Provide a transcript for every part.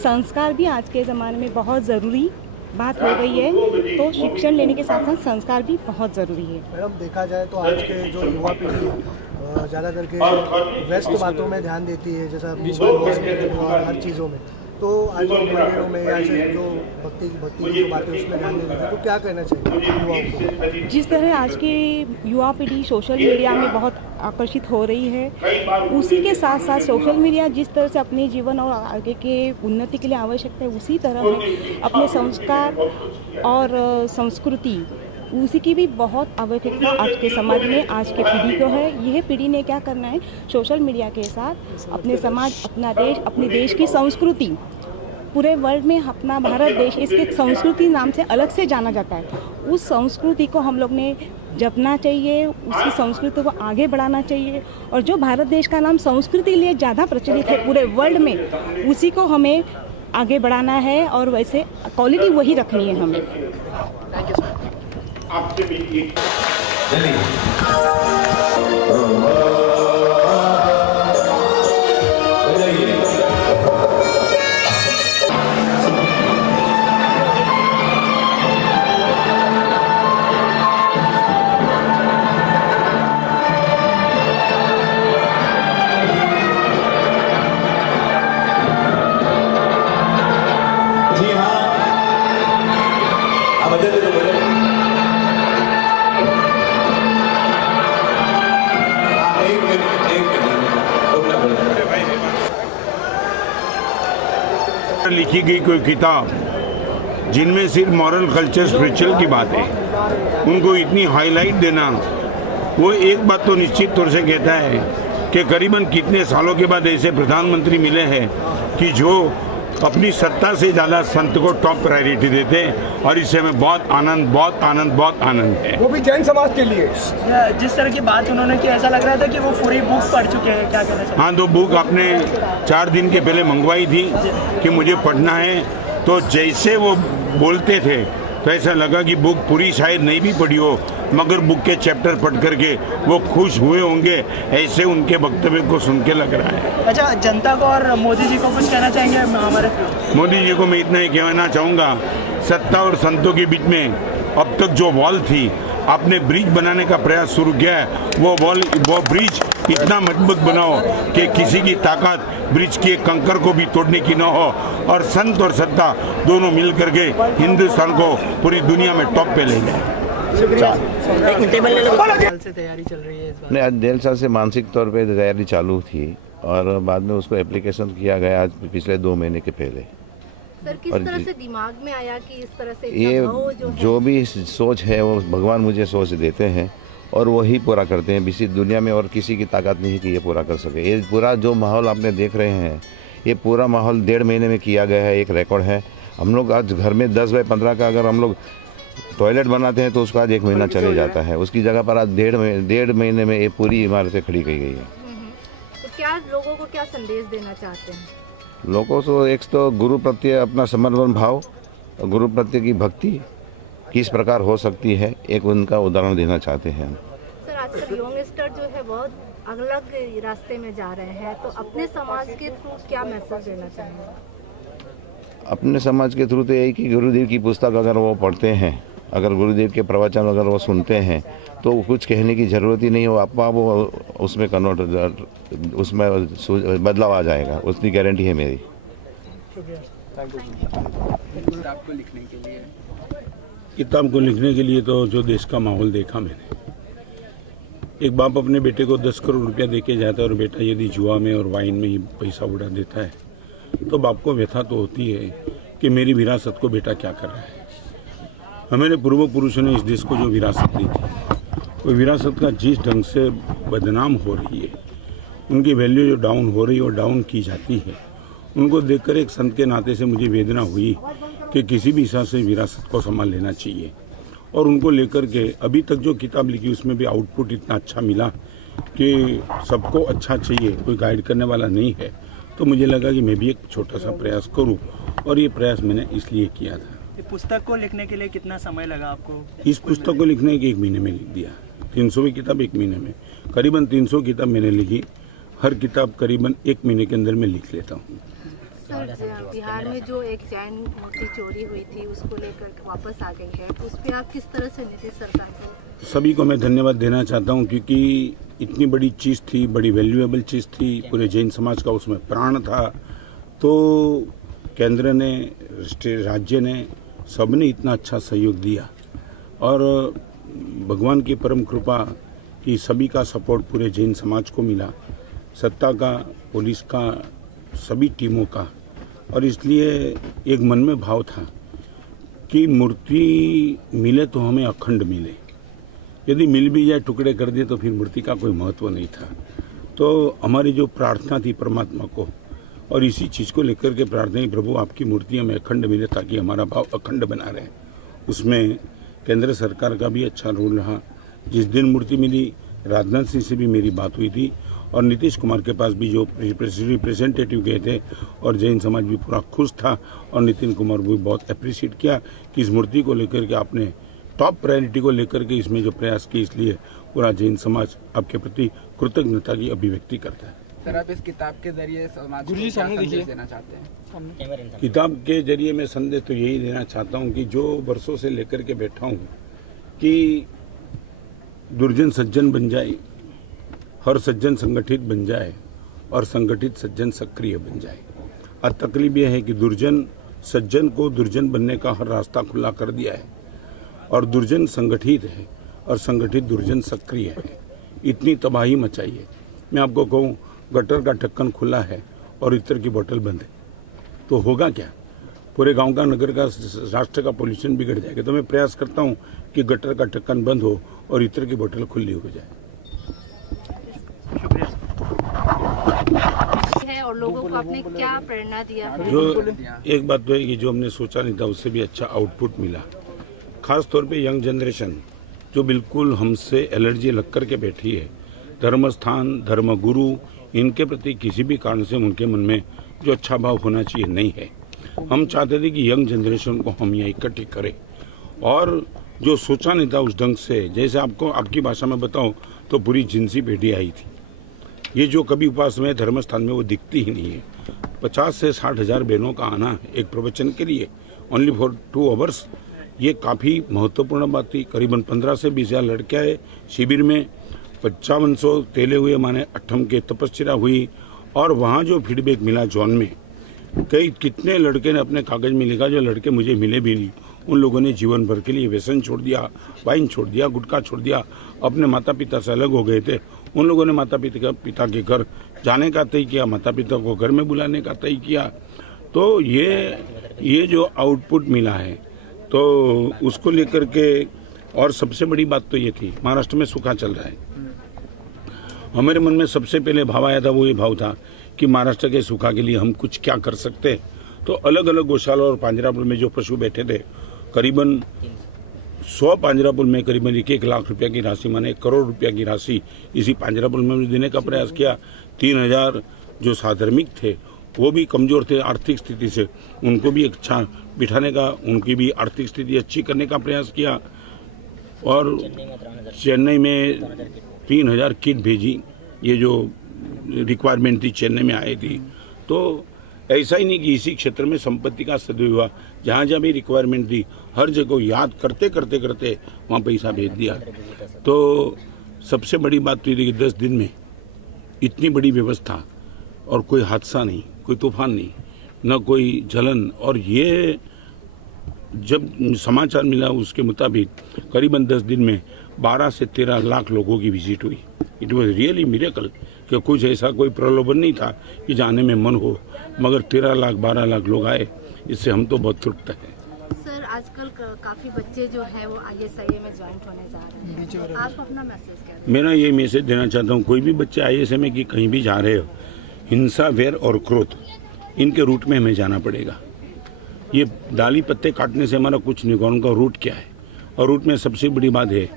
संस्कार भी आज के ज़माने में बहुत ज़रूरी बात हो गई है। तो शिक्षण लेने के साथ साथ संस्कार भी बहुत ज़रूरी है। मैडम, देखा जाए तो आज के जो युवा पीढ़ी है ज़्यादा करके वेस्ट बातों में ध्यान देती है, जैसा मोबाइल और हर चीज़ों में। तो आज मंदिरों में या जो भक्ति की जो बातें उसमें ध्यान देते हैं, तो क्या कहना चाहिए युवाओं को? जिस तरह आज की युवा पीढ़ी सोशल मीडिया में बहुत आकर्षित हो रही है, उसी के साथ साथ सोशल मीडिया जिस तरह से अपने जीवन और आगे के उन्नति के लिए आवश्यक है, उसी तरह अपने संस्कार और संस्कृति उसी की भी बहुत आवश्यकता आज के समाज में, आज के पीढ़ी को है। यह पीढ़ी ने क्या करना है, सोशल मीडिया के साथ अपने समाज, अपना देश, अपने देश की संस्कृति, पूरे वर्ल्ड में अपना भारत देश इसके संस्कृति नाम से अलग से जाना जाता है। उस संस्कृति को हम लोग ने जपना चाहिए, उसकी संस्कृति को आगे बढ़ाना चाहिए। और जो भारत देश का नाम संस्कृति लिए ज़्यादा प्रचलित है पूरे वर्ल्ड में, उसी को हमें आगे बढ़ाना है और वैसे क्वालिटी वही रखनी है हमें। Thank you sir. आपसे मिलिए। जी हाँ, अब लिखी गई कोई किताब जिनमें सिर्फ मॉरल कल्चर स्पिरिचुअल की बात है, उनको इतनी हाईलाइट देना, वो एक बात तो निश्चित तौर से कहता है कि करीबन कितने सालों के बाद ऐसे प्रधानमंत्री मिले हैं कि जो अपनी सत्ता से ज़्यादा संत को टॉप प्रायोरिटी देते हैं। और इससे हमें बहुत आनंद है। वो भी जैन समाज के लिए जिस तरह की बात उन्होंने की, ऐसा लग रहा था कि वो पूरी बुक पढ़ चुके हैं, क्या कहना चाहिए? हाँ, तो बुक आपने 4 दिन के पहले मंगवाई थी कि मुझे पढ़ना है, तो जैसे वो बोलते थे तो ऐसा लगा कि बुक पूरी शायद नहीं भी पढ़ी हो, मगर बुक के चैप्टर पढ़ करके वो खुश हुए होंगे, ऐसे उनके वक्तव्य को सुन के लग रहा है। अच्छा, जनता को और मोदी जी को कुछ कहना चाहेंगे? हमारे मोदी जी को मैं इतना ही कहना चाहूँगा, सत्ता और संतों के बीच में अब तक जो वॉल थी, आपने ब्रिज बनाने का प्रयास शुरू किया है। वो ब्रिज इतना मजबूत बनाओ कि किसी की ताकत ब्रिज के कंकर को भी तोड़ने की न हो, और संत और सत्ता दोनों मिल करके हिंदुस्तान को पूरी दुनिया में टॉप पे ले जाए। से तैयारी चल रही है इस बार? नहीं, आज डेढ़ साल से मानसिक तौर पे तैयारी चालू थी और बाद में उसको एप्लीकेशन किया गया आज पिछले 2 महीने के पहले। सर, किस तरह से दिमाग में आया कि इस तरह से ये जो भी सोच है वो भगवान मुझे सोच देते हैं और वही पूरा करते हैं। किसी दुनिया में और किसी की ताकत नहीं कि ये पूरा कर सके। ये पूरा जो माहौल आपने देख रहे हैं, ये पूरा माहौल 1.5 महीने में किया गया है। एक रिकॉर्ड है। हम लोग आज घर में 10 बाय 15 का अगर हम लोग टॉयलेट बनाते हैं तो उसका आज 1 महीना चले जाता है। उसकी जगह पर आज 1.5 महीने में ये पूरी इमारतें खड़ी की गई है। तो क्या लोगों को क्या संदेश देना चाहते हैं? लोगों को एक तो गुरु प्रत्ये अपना समर्पण भाव, गुरु प्रत्ये की भक्ति किस प्रकार हो सकती है, एक उनका उदाहरण देना चाहते हैं। सर, आजकल यंगस्टर जो है बहुत अलग रास्ते में जा रहे हैं, तो अपने समाज के थ्रू क्या मैसेज देना चाहेंगे? अपने समाज के थ्रू तो यही कि गुरुदेव की पुस्तक अगर वो पढ़ते हैं, अगर गुरुदेव के प्रवचन अगर वो सुनते हैं, तो कुछ कहने की ज़रूरत ही नहीं हो, आप वो उसमें कन्वर्ट, उसमें बदलाव आ जाएगा, उसकी गारंटी है मेरी। किताब को लिखने के लिए तो जो देश का माहौल देखा मैंने, एक बाप अपने बेटे को 10 करोड़ रुपया देके जाता है और बेटा यदि जुआ में और वाइन में ही पैसा उड़ा देता है, तो बाप को व्यथा तो होती है कि मेरी विरासत को बेटा क्या कर रहा है। हमारे पूर्व पुरुषों ने इस देश को जो विरासत दी थी, वो विरासत का जिस ढंग से बदनाम हो रही है, उनकी वैल्यू जो डाउन हो रही है और डाउन की जाती है, उनको देखकर एक संत के नाते से मुझे वेदना हुई कि किसी भी हिसाब से विरासत को संभाल लेना चाहिए। और उनको लेकर के अभी तक जो किताब लिखी उसमें भी आउटपुट इतना अच्छा मिला कि सबको अच्छा चाहिए, कोई गाइड करने वाला नहीं है। तो मुझे लगा कि मैं भी एक छोटा सा प्रयास करूं, और ये प्रयास मैंने इसलिए किया था। पुस्तक को लिखने के लिए कितना समय लगा आपको? इस पुस्तक को लिखने के 1 महीने में लिख दिया। 300वीं किताब 1 महीने में, करीबन 300 किताब मैंने लिखी। हर किताब करीबन 1 महीने के अंदर मैं लिख लेता हूँ। सर बिहार में जो एक जैन मूर्ति चोरी हुई थी उसको लेकर वापस आ गई है, तो उस पर आप किस तरह से नीतीश सरकार को? सभी को मैं धन्यवाद देना चाहता हूं, क्योंकि इतनी बड़ी चीज़ थी, बड़ी वैल्यूएबल चीज़ थी, पूरे जैन समाज का उसमें प्राण था। तो केंद्र ने, राज्य ने, सबने इतना अच्छा सहयोग दिया और भगवान की परम कृपा कि सभी का सपोर्ट पूरे जैन समाज को मिला, सत्ता का, पुलिस का, सभी टीमों का। और इसलिए एक मन में भाव था कि मूर्ति मिले तो हमें अखंड मिले, यदि मिल भी जाए टुकड़े कर दिए तो फिर मूर्ति का कोई महत्व नहीं था। तो हमारी जो प्रार्थना थी परमात्मा को, और इसी चीज़ को लेकर के प्रार्थना, प्रभु आपकी मूर्ति हमें अखंड मिले ताकि हमारा भाव अखंड बना रहे। उसमें केंद्र सरकार का भी अच्छा रोल रहा। जिस दिन मूर्ति मिली, राजनाथ सिंह से भी मेरी बात हुई थी और नीतीश कुमार के पास भी जो रिप्रेजेंटेटिव गए थे, और जैन समाज भी पूरा खुश था और नितिन कुमार भी बहुत अप्रिशिएट किया कि इस मूर्ति को लेकर के आपने टॉप प्रायोरिटी को लेकर के इसमें जो प्रयास किए, इसलिए पूरा जैन समाज आपके प्रति कृतज्ञता की अभिव्यक्ति करता है। सर, आप इस किताब के जरिए समाज को क्या संदेश देना चाहते हैं? किताब के जरिए मैं संदेश तो यही देना चाहता हूँ कि जो वर्षों से लेकर के बैठा हूँ कि दुर्जन सज्जन बन जाए, हर सज्जन संगठित बन जाए और संगठित सज्जन सक्रिय बन जाए। और तकलीफ यह है कि दुर्जन सज्जन को दुर्जन बनने का हर रास्ता खुला कर दिया है, और दुर्जन संगठित है और संगठित दुर्जन सक्रिय है। इतनी तबाही मचाई है। मैं आपको कहूँ, गटर का ढक्कन खुला है और इत्र की बोतल बंद है, तो होगा क्या? पूरे गांव का, नगर का, राष्ट्र का पोल्यूशन बिगड़ जाएगा। तो मैं प्रयास करता हूं कि गटर का ढक्कन बंद हो और इत्र की बोतल खुली हो जाए। है और लोगों को आपने क्या प्रेरणा दिया? जो एक बात तो है कि जो हमने सोचा नहीं था उससे भी अच्छा आउटपुट मिला। खास तौर पे यंग जनरेशन जो बिल्कुल हमसे एलर्जी लग कर के बैठी है, धर्म स्थान, धर्म गुरु, इनके प्रति किसी भी कारण से उनके मन में जो अच्छा भाव होना चाहिए नहीं है। हम चाहते थे कि यंग जनरेशन को हम यहाँ इकट्ठे करें, और जो सोचा नहीं था उस ढंग से, जैसे आपको आपकी भाषा में बताऊं तो पूरी जिनसी पीढ़ी आई थी। ये जो कभी उपास में धर्म स्थान में वो दिखती ही नहीं है। 50 से 60 हजार बहनों का आना एक प्रवचन के लिए ओनली फॉर 2 आवर्स, ये काफ़ी महत्वपूर्ण बात थी। करीबन 15 से 20 हजार लड़के आए शिविर में, 5500 तेले हुए माने अठम के तपस्या हुई, और वहाँ जो फीडबैक मिला जोन में, कितने लड़के ने अपने कागज में लिखा, जो लड़के मुझे मिले भी नहीं, उन लोगों ने जीवन भर के लिए व्यसन छोड़ दिया, वाइन छोड़ दिया, गुटखा छोड़ दिया, अपने माता पिता से अलग हो गए थे। उन लोगों ने माता पिता के घर जाने का तय किया, माता पिता को घर में बुलाने का तय किया। तो ये जो आउटपुट मिला है तो उसको लेकर के, और सबसे बड़ी बात तो ये थी, महाराष्ट्र में सूखा चल रहा है। हमारे मन में सबसे पहले भाव आया था, वो ये भाव था कि महाराष्ट्र के सूखा के लिए हम कुछ क्या कर सकते हैं। तो अलग अलग गौशाला और पांजरापुर में जो पशु बैठे थे, करीबन 100 पांजरापुर में करीबन 1 लाख रुपया की राशि, माने 1 करोड़ रुपया की राशि इसी पांजरापुर में देने का प्रयास किया। 3000 जो साधर्मिक थे, वो भी कमजोर थे आर्थिक स्थिति से, उनको भी अच्छा बिठाने का, उनकी भी आर्थिक स्थिति अच्छी करने का प्रयास किया। और चेन्नई में 3000 किट भेजी, ये जो रिक्वायरमेंट थी चेन्नई में आई थी। तो ऐसा ही नहीं कि इसी क्षेत्र में संपत्ति का सदुपयोग, जहाँ जहाँ भी रिक्वायरमेंट थी हर जगह याद करते करते करते वहाँ पैसा भेज दिया। तो सबसे बड़ी बात तो ये थी कि 10 दिन में इतनी बड़ी व्यवस्था, और कोई हादसा नहीं, कोई तूफान नहीं, न कोई जलन। और ये जब समाचार मिला उसके मुताबिक करीबन 10 दिन में 12 से 13 लाख लोगों की विजिट हुई। इट वॉज रियली मिरेकल कि कुछ ऐसा कोई प्रलोभन नहीं था कि जाने में मन हो, मगर 13 लाख 12 लाख लोग आए। इससे हम तो बहुत तृप्त हैं। सर, आजकल काफ़ी बच्चे जो है वो ISIA में ज्वाइन होने जा रहे हैं, तो आप अपना मैसेज क्या दें? मेरा ये मैसेज देना चाहता हूँ, कोई भी बच्चे ISIA में कि कहीं भी जा रहे हो, हिंसा, वैर और क्रोध, इनके रूट में हमें जाना पड़ेगा। ये डाली पत्ते काटने से हमारा कुछ नहीं, उनका रूट क्या है। और रूट में सबसे बड़ी बात है,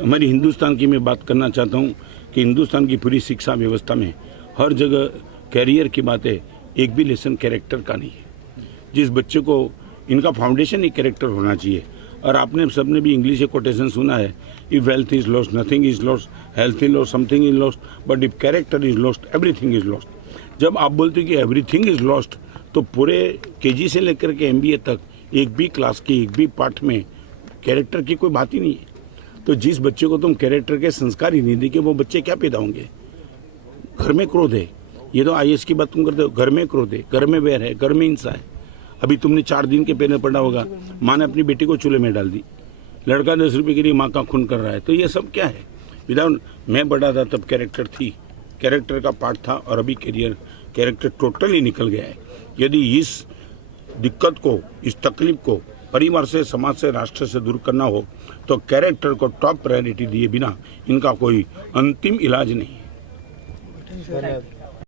हमारी हिंदुस्तान की मैं बात करना चाहता हूँ कि हिंदुस्तान की पूरी शिक्षा व्यवस्था में हर जगह कैरियर की बात है, एक भी लेसन कैरेक्टर का नहीं है। जिस बच्चे को, इनका फाउंडेशन ही कैरेक्टर होना चाहिए। और आपने सबने भी इंग्लिश कोटेशन सुना है, if wealth is lost nothing is lost, health is lost something is lost, but if character is lost everything is lost. जब आप बोलते हो कि एवरीथिंग इज लॉस्ट, तो पूरे केजी से लेकर के एमबीए तक एक भी क्लास के एक भी पाठ में कैरेक्टर की कोई बात ही नहीं है। तो जिस बच्चे को तुम कैरेक्टर के संस्कार ही नहीं देंगे वो बच्चे क्या पैदा होंगे। घर में क्रोध है, ये तो आईएएस की बात तुम करते हो, घर में क्रोध है, घर में वैर है, घर में हिंसा है। अभी तुमने 4 दिन के पहले पढ़ा होगा, माँ ने अपनी बेटी को चूल्हे में डाल दी, लड़का 10 रुपए के लिए माँ का खून कर रहा है। तो ये सब क्या है। विदाउट मैं बड़ा था तब कैरेक्टर थी, कैरेक्टर का पार्ट था, और अभी कैरेक्टर टोटली निकल गया है। यदि इस दिक्कत को, इस तकलीफ को परिवार से, समाज से, राष्ट्र से दूर करना हो तो कैरेक्टर को टॉप प्रायोरिटी दिए बिना इनका कोई अंतिम इलाज नहीं है।